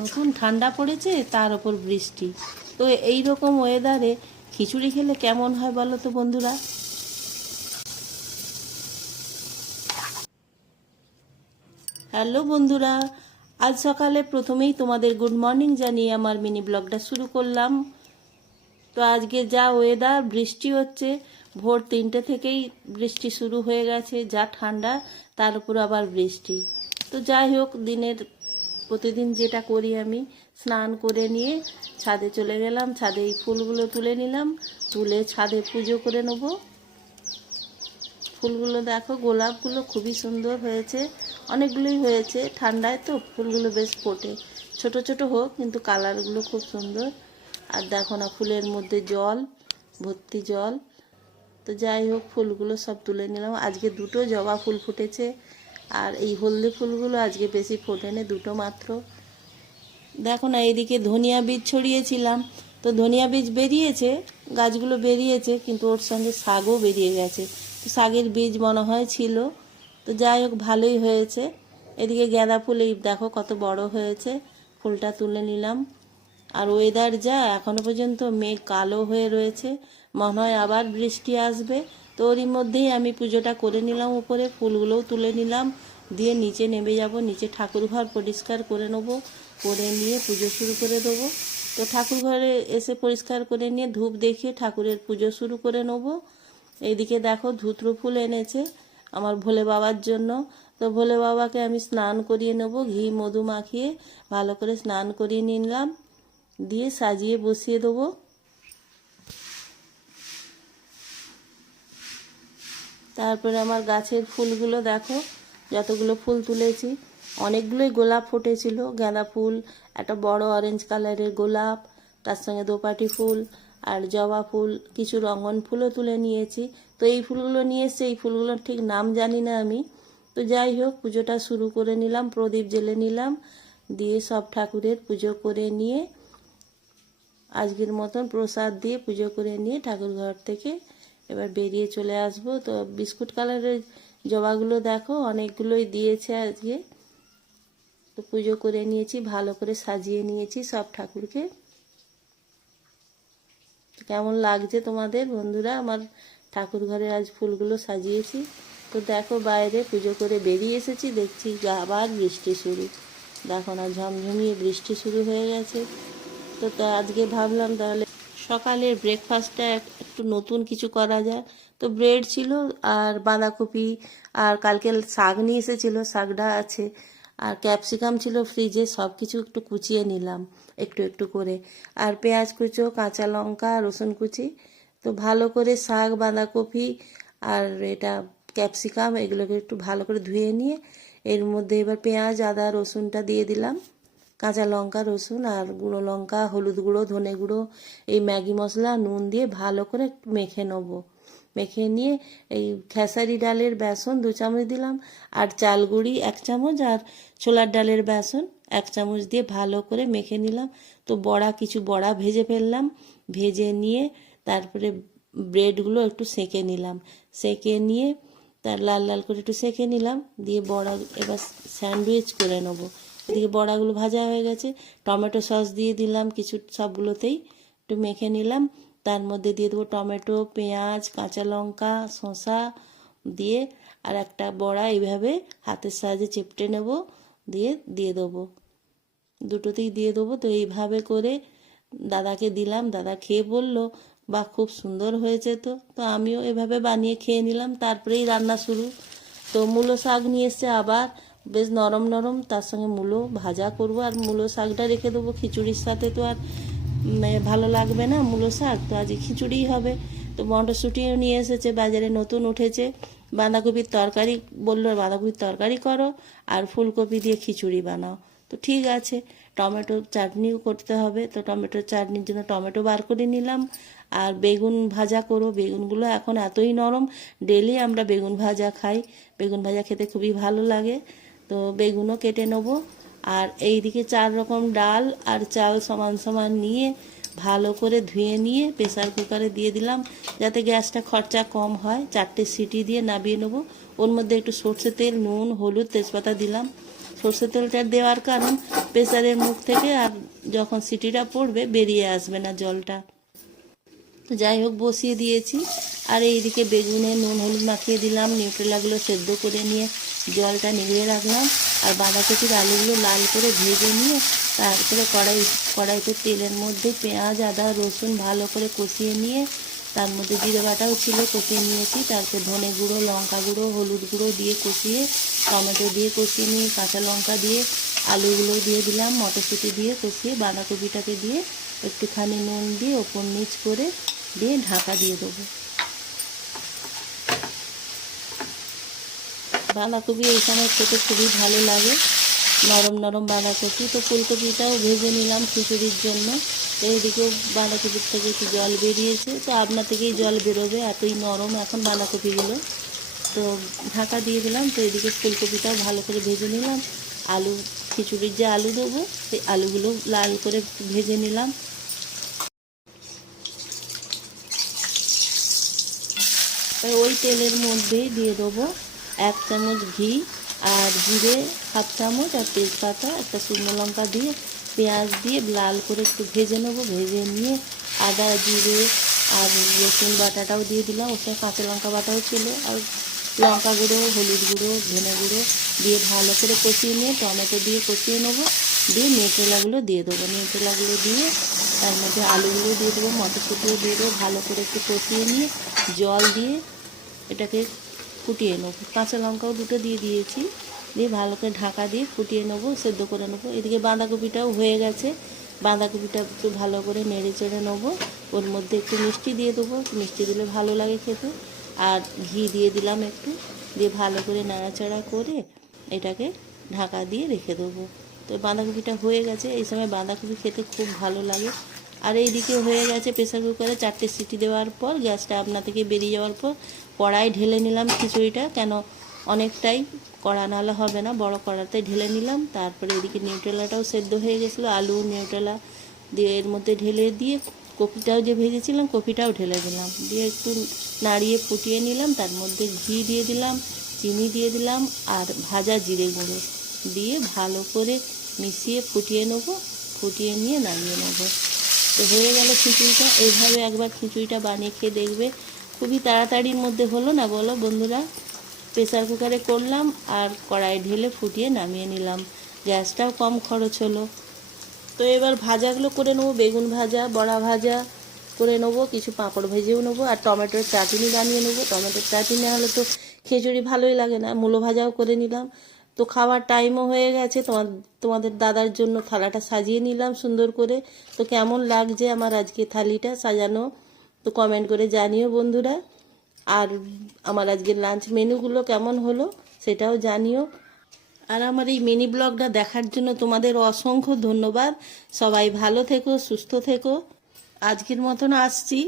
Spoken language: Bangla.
নতুন ঠান্ডা পড়েছে, তার ওপর বৃষ্টি। তো এই রকম ওয়েদারে খিচুড়ি খেলে কেমন হয় বলো তো বন্ধুরা। হ্যালো বন্ধুরা, আজ সকালে প্রথমেই তোমাদের গুড মর্নিং জানিয়ে আমার মিনি ব্লগটা শুরু করলাম। তো আজকে যা ওয়েদার, বৃষ্টি হচ্ছে, ভোর 3টে থেকেই বৃষ্টি শুরু হয়ে গেছে। যা ঠান্ডা, তার উপর আবার বৃষ্টি। তো যাই হোক, প্রতিদিন যেটা করি আমি, স্নান করে নিয়ে ছাদে চলে গেলাম। ছাদে এই ফুলগুলো তুলে নিলাম, তুলে ছাদে পুজো করে নেব। ফুলগুলো দেখো, গোলাপগুলো খুবই সুন্দর হয়েছে, অনেকগুলোই হয়েছে। ঠান্ডায় তো ফুলগুলো বেশ ফোটে, ছোট ছোট হোক কিন্তু কালারগুলো খুব সুন্দর। আর দেখো না, ফুলের মধ্যে জল, ভর্তি জল। তো যাই হোক, ফুলগুলো সব তুলে নিলাম। আজকে দুটো জবা ফুল ফুটেছে, আর এই হলদে ফুলগুলো আজকে বেশি ফোটেনি, দুটো মাত্র। দেখো না, এইদিকে ধনিয়া বীজ ছড়িয়েছিলাম, তো ধনিয়া বীজ বেরিয়েছে, গাছগুলো বেরিয়েছে, কিন্তু ওর সঙ্গে শাকও বেরিয়ে গেছে। তো শাকের বীজ মনে হয় ছিল। তো যাই হোক, ভালোই হয়েছে। এদিকে গাঁদা ফুল, এই দেখো কত বড় হয়েছে, ফুলটা তুলে নিলাম। আর ওয়েদার যা, এখনো পর্যন্ত মেঘ কালো হয়ে রয়েছে, মনে হয় আবার বৃষ্টি আসবে। তো ওরই মধ্যেই আমি পুজোটা করে নিলাম, উপরে ফুলগুলোও তুলে নিলাম, দিয়ে নিচে নেমে যাব। নিচে ঠাকুর ঘর পরিষ্কার করে নেব, করে নিয়ে পুজো শুরু করে দেবো। তো ঠাকুর ঘরে এসে পরিষ্কার করে নিয়ে ধূপ দেখিয়ে ঠাকুরের পুজো শুরু করে নেব। এইদিকে দেখো, ধুত্র ফুল এনেছে আমার ভোলে বাবার জন্য। তো ভোলে বাবাকে আমি স্নান করিয়ে নেব, ঘি মধু মাখিয়ে ভালো করে স্নান করিয়ে নিলাম, দিয়ে সাজিয়ে বসিয়ে দেবো। তারপরে আমার গাছের ফুলগুলো দেখো, যতগুলো ফুল তুলেছি, অনেকগুলোই গোলাপ ফুটেছিল। গাঁদা ফুল, একটা বড় অরেঞ্জ কালারের গোলাপ, তার সঙ্গে দোপাটি ফুল আর জবা ফুল, কিছু রঙন ফুলও তুলে নিয়েছি। তো এই ফুলগুলো নিয়ে এসছে, এই ফুলগুলোর ঠিক নাম জানি না আমি। তো যাই হোক, পুজোটা শুরু করে নিলাম, প্রদীপ জ্বেলে নিলাম, দিয়ে সব ঠাকুরের পুজো করে নিয়ে আজকের মতন প্রসাদ দিয়ে পুজো করে নিয়ে ঠাকুর ঘর থেকে এবার বেরিয়ে চলে আসব। তো বিস্কুট কালারের জবাগুলো দেখো, অনেকগুলোই দিয়েছে আজকে। তো পুজো করে নিয়েছি, ভালো করে সাজিয়ে নিয়েছি সব ঠাকুরকে। কেমন লাগছে তোমাদের বন্ধুরা আমার ঠাকুর ঘরে আজ ফুলগুলো সাজিয়েছি। তো দেখো, বাইরে পুজো করে বেরিয়ে এসেছি, দেখছি আবার বৃষ্টি শুরু। দেখো না, ঝমঝমিয়ে বৃষ্টি শুরু হয়ে গেছে। তো আজকে ভাবলাম তাহলে সকালের ব্রেকফাস্টটা একটু নতুন কিছু করা যায়। তো ব্রেড ছিল, আর বাঁধাকপি, আর কালকে শাক নিয়ে এসেছিলো, শাকটা আছে, আর ক্যাপসিকাম ছিল ফ্রিজে, সব কিছু একটু কুচিয়ে নিলাম একটু একটু করে, আর পেঁয়াজ কুচো, কাঁচা লঙ্কা, রসুন কুচি। তো ভালো করে শাক, বাঁধাকপি আর এটা ক্যাপসিকাম, এগুলোকে একটু ভালো করে ধুয়ে নিয়ে এর মধ্যে এবার পেঁয়াজ, আদা, রসুনটা দিয়ে দিলাম, কাঁচা লঙ্কা, রসুন আর গুঁড়ো লঙ্কা, হলুদ গুঁড়ো, ধনে গুঁড়ো, এই ম্যাগি মশলা, নুন দিয়ে ভালো করে একটু মেখে নেব। মেখে নিয়ে এই খেসারি ডালের বেসন 2 চামচ দিলাম, আর চাল গুঁড়ি 1 চামচ, আর ছোলার ডালের বেসন 1 চামচ দিয়ে ভালো করে মেখে নিলাম। তো কিছু বড়া ভেজে ফেললাম, ভেজে নিয়ে তারপরে ব্রেডগুলো একটু সেঁকে নিলাম, সেঁকে নিয়ে তার লাল লাল করে একটু সেঁকে নিলাম, দিয়ে বড়া এবার স্যান্ডউইচ করে নেবো। এদিকে বড়াগুলো ভাজা হয়ে গেছে, টমেটো সস দিয়ে দিলাম কিছু, সবগুলোতেই একটু মেখে নিলাম। তার মধ্যে দিয়ে দেবো টমেটো, পেঁয়াজ, কাঁচা লঙ্কা, শসা দিয়ে, আর একটা বড়া এইভাবে হাতের সাহায্যে চেপটে নেব, দিয়ে দেবো, দুটোতেই দিয়ে দেবো। তো এইভাবে করে দাদাকে দিলাম, দাদা খেয়ে বলল, বা খুব সুন্দর হয়েছে। তো তো আমিও এভাবে বানিয়ে খেয়ে নিলাম, তারপরেই রান্না শুরু। তো মূলো শাক নিয়ে এসছে আবার, বেশ নরম নরম, তার সঙ্গে মূলো ভাজা করব, আর মূলো শাকটা রেখে দেবো খিচুড়ির সাথে। তো আর ভালো লাগবে না মূলো শাক, তো আজকে খিচুড়িই হবে। তো মটরশুঁটিও নিয়ে এসেছে, বাজারে নতুন উঠেছে। বাঁধাকপির তরকারি বললো, বাঁধাকপির তরকারি করো আর ফুলকপি দিয়ে খিচুড়ি বানাও। তো ঠিক আছে, টমেটো চাটনিও করতে হবে। তো টমেটোর চাটনির জন্য টমেটো বার করে নিলাম, আর বেগুন ভাজা করো। বেগুনগুলো এখন এতই নরম, ডেলি আমরা বেগুন ভাজা খাই, বেগুন ভাজা খেতে খুবই ভালো লাগে। তো বেগুনও কেটে নেবো। আর এইদিকে 4 রকম ডাল আর চাল সমান সমান নিয়ে ভালো করে ধুয়ে নিয়ে প্রেসার কুকারে দিয়ে দিলাম, যাতে গ্যাসটা খরচা কম হয়। 4টে সিটি দিয়ে নামিয়ে নেবো। ওর মধ্যে একটু সর্ষে তেল, নুন, হলুদ, তেজপাতা দিলাম, সর্ষের তেলটা দেওয়ার কারণ প্রেসারের মুখ থেকে আর যখন সিটিটা পড়বে বেরিয়ে আসবে না জলটা। তো যাই হোক বসিয়ে দিয়েছি। আর এইদিকে বেগুনে নুন হলুদ মাখিয়ে দিলাম, নিউট্রেলাগুলো সেদ্ধ করে নিয়ে জলটা নিভিয়ে রাখলাম। আর বাঁধাকপির আলুগুলো লাল করে ভেজে নিয়ে তারপরে কড়াইতে তেলের মধ্যে পেঁয়াজ আদা রসুন ভালো করে কষিয়ে নিয়ে তার মধ্যে জিরে বাটাও ছিল কষিয়ে নিয়েছি। তারপর ধনে গুঁড়ো লঙ্কা গুঁড়ো হলুদ গুঁড়ো দিয়ে কষিয়ে টমেটো দিয়ে কষিয়ে নিয়ে কাঁচা লঙ্কা দিয়ে আলুগুলো দিয়ে দিলাম, মটরশুঁটি দিয়ে কষিয়ে বাঁধাকপিটাকে দিয়ে একটুখানি নুন দিয়ে ওপর নিচ করে দিয়ে ঢাকা দিয়ে দেবো। বাঁধাকপি এই সময় খেতে খুবই ভালো লাগে, নরম নরম বাঁধাকপি। তো ফুলকপিটাও ভেজে নিলাম খিচুড়ির জন্য। তো এইদিকেও বাঁধাকপির থেকে একটু জল বেরিয়েছে, তো আপনার থেকেই জল বেরোবে, এতই নরম এখন বাঁধাকপিগুলো। তো ঢাকা দিয়ে দিলাম। তো এদিকে ফুলকপিটাও ভালো করে ভেজে নিলাম। আলু খিচুড়ির যে আলু দেবো সেই আলুগুলো লাল করে ভেজে নিলাম। ওই তেলের মধ্যেই দিয়ে দেবো 1 চামচ ঘি আর জিরে 1/2 চামচ আর তেজপাতা একটা শুকনো লঙ্কা দিয়ে পেঁয়াজ দিয়ে লাল করে একটু ভেজে নেবো। ভেজে নিয়ে আদা জিরে আর রসুন বাটাটাও দিয়ে দিলাম, ওর সঙ্গে কাঁচা লঙ্কা বাটাও ছিল আর লঙ্কা গুঁড়ো হলুদ গুঁড়ো ধনে গুঁড়ো দিয়ে ভালো করে কষিয়ে নিয়ে টমেটো দিয়ে কষিয়ে নেবো। দিয়ে নিউট্রেলাগুলো দিয়ে দেবো, নিউট্রেলাগুলো দিয়ে তার মধ্যে আলুগুলো দিয়ে দেবো, মটরশুঁটিও দিয়ে দেবো। ভালো করে একটু কষিয়ে নিয়ে জল দিয়ে এটাকে ফুটিয়ে নেবো। কাঁচা লঙ্কাও দুটো দিয়ে দিয়েছি, দিয়ে ভালো করে ঢাকা দিয়ে ফুটিয়ে নেবো, সেদ্ধ করে নেবো। এদিকে বাঁধাকপিটাও হয়ে গেছে, বাঁধাকপিটা একটু ভালো করে নেড়ে চেড়ে নেবো। ওর মধ্যে একটু মিষ্টি দিয়ে দেবো, মিষ্টি দিলে ভালো লাগে খেতে। আর ঘি দিয়ে দিলাম একটু, দিয়ে ভালো করে নাড়াচাড়া করে এটাকে ঢাকা দিয়ে রেখে দেবো। তো বাঁধাকপিটা হয়ে গেছে। এই সময় বাঁধাকপি খেতে খুব ভালো লাগে। আর এইদিকে হয়ে গেছে প্রেসার কুকারে 4টে সিটি দেওয়ার পর গ্যাসটা আপনা থেকে বেরিয়ে যাওয়ার পর কড়াই ঢেলে নিলাম খিচুড়িটা, কেন অনেকটাই কড়া নাহলে হবে না, বড় কড়াতে ঢেলে নিলাম। তারপরে এদিকে নিউট্রেলাটাও সেদ্ধ হয়ে গেছিলো, আলু নিউট্রেলা দিয়ে এর মধ্যে ঢেলে দিয়ে কপিটাও যে ভেজেছিলাম কপিটাও ঢেলে দিলাম, দিয়ে একটু নাড়িয়ে ফুটিয়ে নিলাম। তার মধ্যে ঘি দিয়ে দিলাম, চিনি দিয়ে দিলাম আর ভাজা জিরে গুঁড়ো দিয়ে ভালো করে মিশিয়ে ফুটিয়ে নেবো। ফুটিয়ে নিয়ে নামিয়ে নেবো। তো হয়ে গেল খিচুড়িটা। এইভাবে একবার খিচুড়িটা বানিয়ে খেয়ে দেখবে, খুবই তাড়াতাড়ির মধ্যে হলো না বলো বন্ধুরা? প্রেসার কুকারে করলাম আর কড়াই ঢেলে ফুটিয়ে নামিয়ে নিলাম, গ্যাসটাও কম খরচ হলো। তো এবার ভাজাগুলো করে নেবো, বেগুন ভাজা বড়া ভাজা করে নেবো, কিছু পাঁপড় ভেজেও নেবো আর টমেটোর চাটনি বানিয়ে নেবো। টমেটোর চাটনি না হলে তো খিচুড়ি ভালোই লাগে না। মূলো ভাজাও করে নিলাম। তো খাওয়ার টাইমও হয়ে গেছে, তোমাদের দাদার জন্য থালাটা সাজিয়ে নিলাম সুন্দর করে। তো কেমন লাগছে আমার আজকে থালিটা সাজানো তো কমেন্ট করে জানিও বন্ধুরা। আর আমার আজকের লাঞ্চ মেনুগুলো কেমন হলো সেটাও জানিও। আর আমার এই মিনি ব্লগটা দেখার জন্য তোমাদের অসংখ্য ধন্যবাদ। সবাই ভালো থেকো, সুস্থ থেকো। আজকের মতন আসছি।